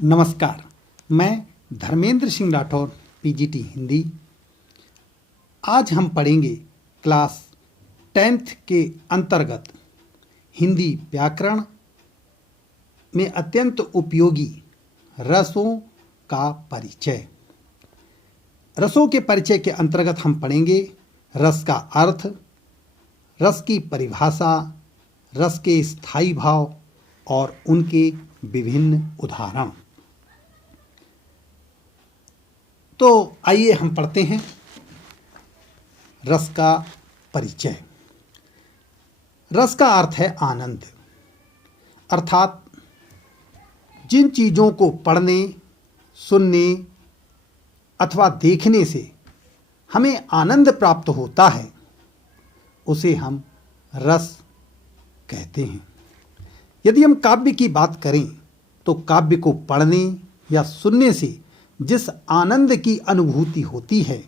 नमस्कार, मैं धर्मेंद्र सिंह राठौर, पीजीटी हिंदी। आज हम पढ़ेंगे क्लास 10th के अंतर्गत हिंदी व्याकरण में अत्यंत उपयोगी रसों का परिचय। रसों के परिचय के अंतर्गत हम पढ़ेंगे रस का अर्थ, रस की परिभाषा, रस के स्थायी भाव और उनके विभिन्न उदाहरण। तो आइए हम पढ़ते हैं रस का परिचय। रस का अर्थ है आनंद, अर्थात जिन चीज़ों को पढ़ने, सुनने अथवा देखने से हमें आनंद प्राप्त होता है उसे हम रस कहते हैं। यदि हम काव्य की बात करें तो काव्य को पढ़ने या सुनने से जिस आनंद की अनुभूति होती है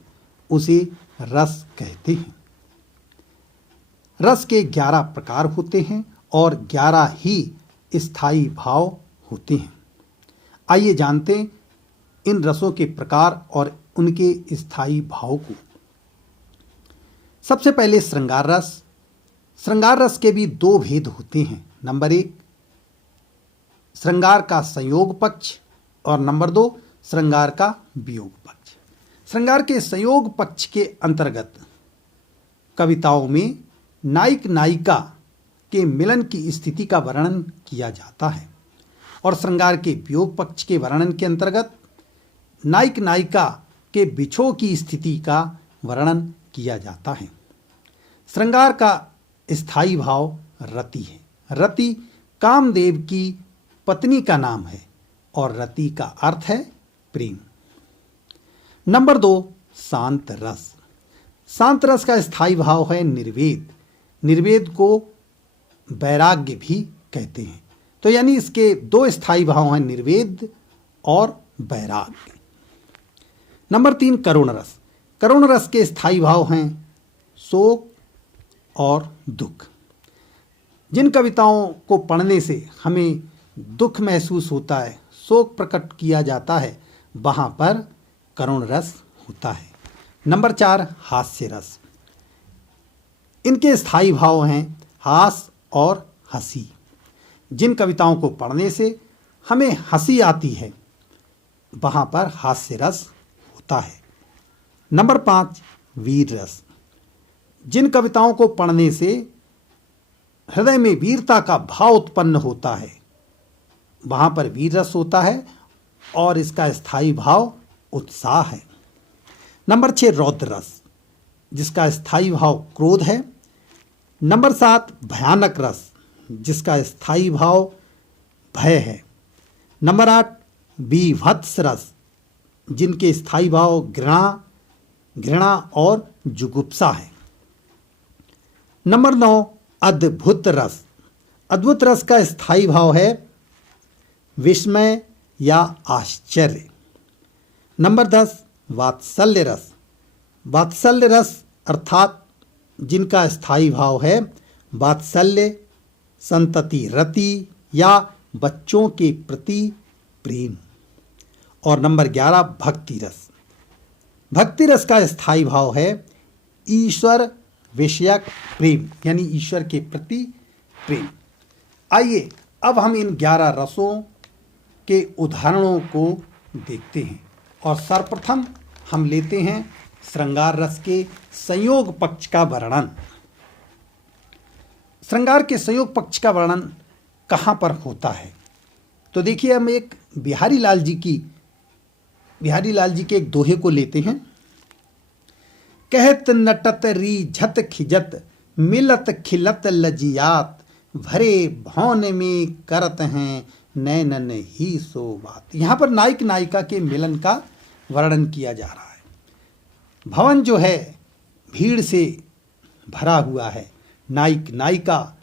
उसे रस कहते हैं। रस के 11 प्रकार होते हैं और 11 ही स्थायी भाव होते हैं। आइए जानते हैं इन रसों के प्रकार और उनके स्थायी भाव को। सबसे पहले श्रृंगार रस। श्रृंगार रस के भी 2 भेद होते हैं। नंबर 1 श्रृंगार का संयोग पक्ष और नंबर 2 श्रृंगार का वियोग पक्ष। श्रृंगार के संयोग पक्ष के अंतर्गत कविताओं में नायक नायिका के मिलन की स्थिति का वर्णन किया जाता है और श्रृंगार के वियोग पक्ष के वर्णन के अंतर्गत नायक नायिका के बिछोह की स्थिति का वर्णन किया जाता है। श्रृंगार का स्थायी भाव रति है। रति कामदेव की पत्नी का नाम है और रति का अर्थ है प्रेम। नंबर 2 शांत रस। शांत रस का स्थायी भाव है निर्वेद। निर्वेद को वैराग्य भी कहते हैं। तो यानी इसके 2 स्थायी भाव हैं, निर्वेद और वैराग्य। नंबर 3 करुण रस। करुण रस के स्थायी भाव हैं शोक और दुख। जिन कविताओं को पढ़ने से हमें दुख महसूस होता है, शोक प्रकट किया जाता है, वहाँ पर करुण रस होता है। नंबर 4 हास्य रस। इनके स्थायी भाव हैं हास और हंसी। जिन कविताओं को पढ़ने से हमें हंसी आती है वहाँ पर हास्य रस होता है। नंबर 5 वीर रस। जिन कविताओं को पढ़ने से हृदय में वीरता का भाव उत्पन्न होता है वहाँ पर वीर रस होता है और इसका स्थायी भाव उत्साह है। नंबर 6 रौद्र रस, जिसका स्थायी भाव क्रोध है। नंबर 7 भयानक रस, जिसका स्थायी भाव भय है। नंबर 8 बीभत्स रस, जिनके स्थायी भाव घृणा और जुगुप्सा है। नंबर 9 अद्भुत रस। अद्भुत रस का स्थायी भाव है विस्मय या आश्चर्य। नंबर 10 वात्सल्य रस। वात्सल्य रस अर्थात जिनका स्थायी भाव है वात्सल्य, संतति रति या बच्चों के प्रति प्रेम। और नंबर 11 भक्ति रस। भक्ति रस का स्थायी भाव है ईश्वर विषयक प्रेम, यानी ईश्वर के प्रति प्रेम। आइए अब हम इन 11 रसों के उदाहरणों को देखते हैं और सर्वप्रथम हम लेते हैं श्रृंगार रस के संयोग पक्ष का वर्णन। श्रृंगार के संयोग पक्ष का वर्णन कहाँ पर होता है? तो देखिए, हम एक बिहारी लाल जी के एक दोहे को लेते हैं। कहत नटत रीझत खिजत मिलत खिलत लजियात, भरे भौन में करत हैं नैनन ही सो बात। यहाँ पर नायक नायिका के मिलन का वर्णन किया जा रहा है। भवन जो है भीड़ से भरा हुआ है। नायक नायिका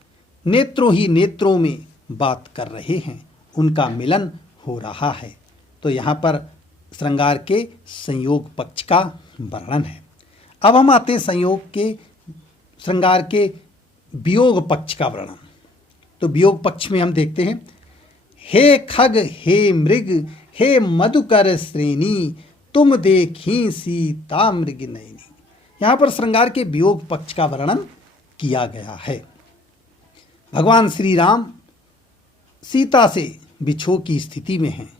नेत्रों ही नेत्रों में बात कर रहे हैं, उनका मिलन हो रहा है। तो यहाँ पर श्रृंगार के संयोग पक्ष का वर्णन है। अब हम आते हैं श्रृंगार के वियोग पक्ष का वर्णन। तो वियोग पक्ष में हम देखते हैं हे खग हे मृग हे मधुकर श्रेणी, तुम देखी सीता मृग नयनी। यहाँ पर श्रृंगार के वियोग पक्ष का वर्णन किया गया है। भगवान श्री राम सीता से विछोह की स्थिति में हैं।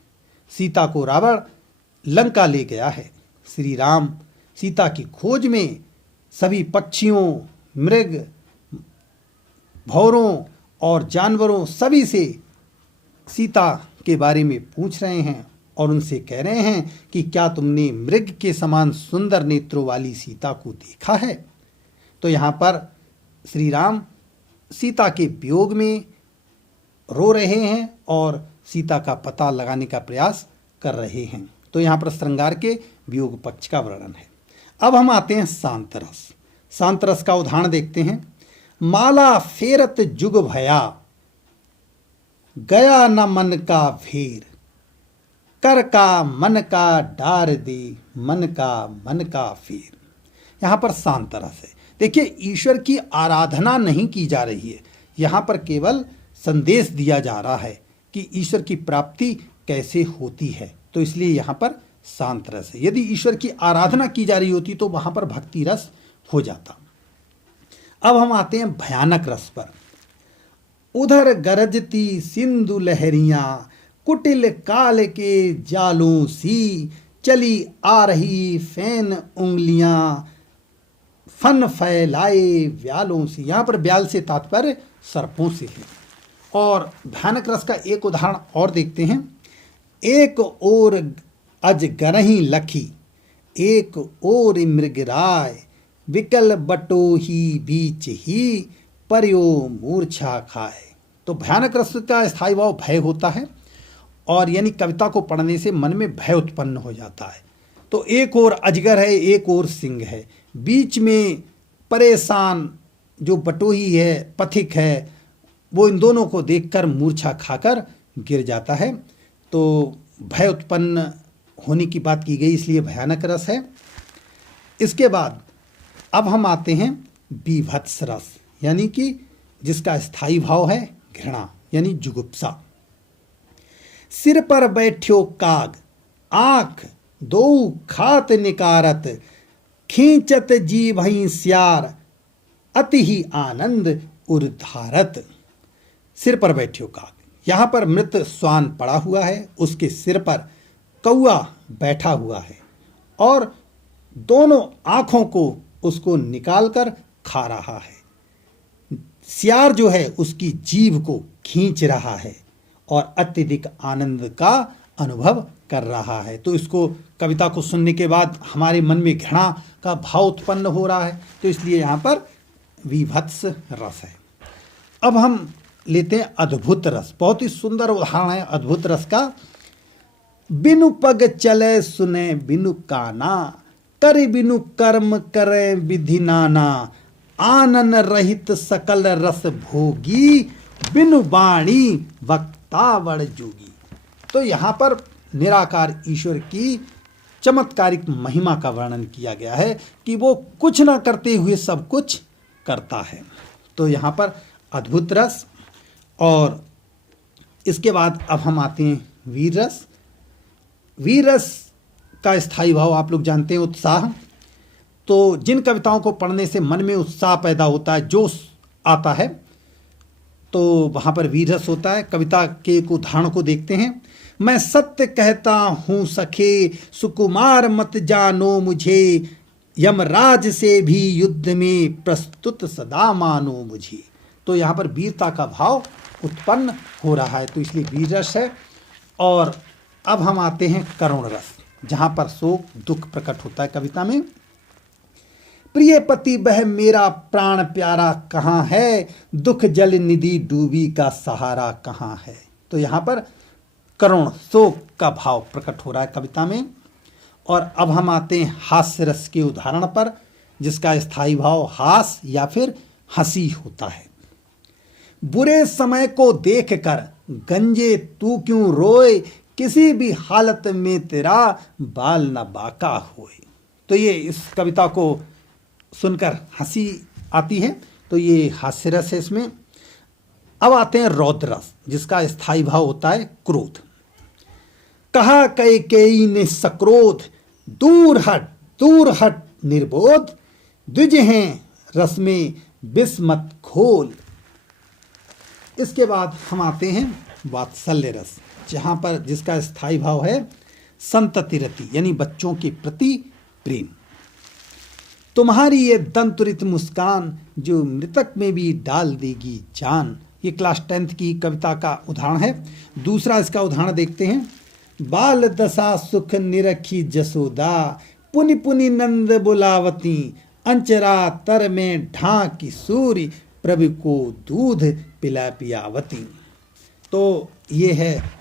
सीता को रावण लंका ले गया है। श्री राम सीता की खोज में सभी पक्षियों, मृग, भौरों और जानवरों सभी से सीता के बारे में पूछ रहे हैं और उनसे कह रहे हैं कि क्या तुमने मृग के समान सुंदर नेत्रों वाली सीता को देखा है। तो यहाँ पर श्री राम सीता के वियोग में रो रहे हैं और सीता का पता लगाने का प्रयास कर रहे हैं। तो यहाँ पर श्रृंगार के वियोग पक्ष का वर्णन है। अब हम आते हैं शांत रस। शांत रस का उदाहरण देखते हैं। माला फेरत जुग भया, गया न मन का फेर, कर का मन का डार दे, मन का फेर। यहाँ पर शांत रस है। देखिए, ईश्वर की आराधना नहीं की जा रही है, यहाँ पर केवल संदेश दिया जा रहा है कि ईश्वर की प्राप्ति कैसे होती है। तो इसलिए यहाँ पर शांत रस है। यदि ईश्वर की आराधना की जा रही होती तो वहाँ पर भक्ति रस हो जाता। अब हम आते हैं भयानक रस पर। उधर गरजती सिंधु लहरियां, कुटिल काल के जालों सी, चली आ रही फैन उंगलियां, फन फैलाए व्यालों से। यहाँ पर व्याल से तात्पर्य सर्पों से है। और भयानक रस का एक उदाहरण और देखते हैं। एक ओर अजगरही लखी, एक ओर मृगराय, विकल बटोही बीच ही, पर्यो मूर्छा खाए। तो भयानक रस का स्थायी भाव भय होता है और यानी कविता को पढ़ने से मन में भय उत्पन्न हो जाता है। तो एक ओर अजगर है, एक ओर सिंह है, बीच में परेशान जो बटोही है, पथिक है, वो इन दोनों को देखकर मूर्छा खाकर गिर जाता है। तो भय उत्पन्न होने की बात की गई, इसलिए भयानक रस है। इसके बाद अब हम आते हैं बीभत्स रस, यानी कि जिसका स्थायी भाव है घृणा, यानी जुगुप्सा। सिर पर बैठ्यो काग, आंख दो खात निकारत, खींचत जी भई स्यार, अति ही आनंद उर्धारत। सिर पर बैठ्यो काग, यहाँ पर मृत श्वान पड़ा हुआ है, उसके सिर पर कौआ बैठा हुआ है और दोनों आँखों को उसको निकालकर खा रहा है। सियार जो है उसकी जीभ को खींच रहा है और अत्यधिक आनंद का अनुभव कर रहा है। तो इसको कविता को सुनने के बाद हमारे मन में घृणा का भाव उत्पन्न हो रहा है, तो इसलिए यहाँ पर विभत्स रस है। अब हम लेते हैं अद्भुत रस। बहुत ही सुंदर उदाहरण है अद्भुत रस का। बिनु पग चले सुने बिनु काना, कर बिनु कर्म करे विधि नाना, आनन रहित सकल रस भोगी, बिनु वाणी वक्तावड़ जोगी। तो यहाँ पर निराकार ईश्वर की चमत्कारिक महिमा का वर्णन किया गया है कि वो कुछ ना करते हुए सब कुछ करता है। तो यहाँ पर अद्भुत रस। और इसके बाद अब हम आते हैं वीर रस। वीर रस का स्थायी भाव आप लोग जानते हैं उत्साह। तो जिन कविताओं को पढ़ने से मन में उत्साह पैदा होता है, जोश आता है, तो वहाँ पर वीर रस होता है। कविता के एक उदाहरण को देखते हैं। मैं सत्य कहता हूँ सखे, सुकुमार मत जानो मुझे, यमराज से भी युद्ध में प्रस्तुत सदा मानो मुझे। तो यहाँ पर वीरता का भाव उत्पन्न हो रहा है, तो इसलिए वीर रस है। और अब हम आते हैं करुण रस, जहाँ पर शोक दुख प्रकट होता है कविता में। प्रिय पति वह मेरा प्राण प्यारा कहाँ है, दुख जल निधि डूबी का सहारा कहाँ है। तो यहाँ पर करुण शोक का भाव प्रकट हो रहा है कविता में। और अब हम आते हैं हास्य रस के उदाहरण पर, जिसका स्थायी भाव हास या फिर हंसी होता है। बुरे समय को देख कर गंजे तू क्यों रोए, किसी भी हालत में तेरा बाल न बाका होए। तो ये इस कविता को सुनकर हंसी आती है, तो ये हास्य रस है इसमें। अब आते हैं रौद्र रस, जिसका स्थायी भाव होता है क्रोध। कहा कैकेयी ने सक्रोध, दूर हट निर्बोध, द्विज हैं रस में विष मत घोल। इसके बाद हम आते हैं वात्सल्य रस, जहां पर जिसका स्थायी भाव है संतति रति, यानी बच्चों के प्रति प्रेम। तुम्हारी ये दंतुरित मुस्कान जो मृतक में भी डाल देगी जान। ये क्लास 10th की कविता का उदाहरण है। दूसरा इसका उदाहरण देखते हैं। बाल दशा सुख निरखी जसोदा, पुनि पुनि नंद बुलावती, अंचरा तर में ढांकी सूर्य, प्रभु को दूध पिला पियावती। तो ये है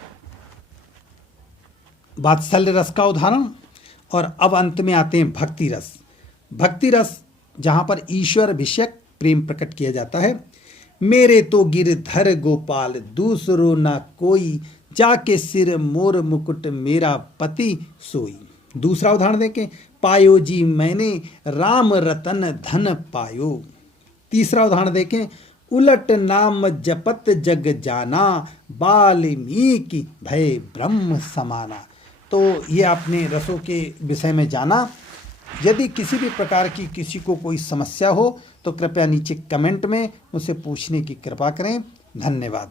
वात्सल्य रस का उदाहरण। और अब अंत में आते हैं भक्ति रस। भक्ति रस जहाँ पर ईश्वर विषयक प्रेम प्रकट किया जाता है। मेरे तो गिरधर गोपाल दूसरो ना कोई, जाके सिर मोर मुकुट मेरा पति सोई। दूसरा उदाहरण देखें। पायो जी मैंने राम रतन धन पायो। तीसरा उदाहरण देखें। उलट नाम जपत जग जाना, वाल्मीकि भय ब्रह्म समाना। तो ये आपने रसों के विषय में जाना। यदि किसी भी प्रकार की किसी को कोई समस्या हो तो कृपया नीचे कमेंट में मुझसे पूछने की कृपा करें। धन्यवाद।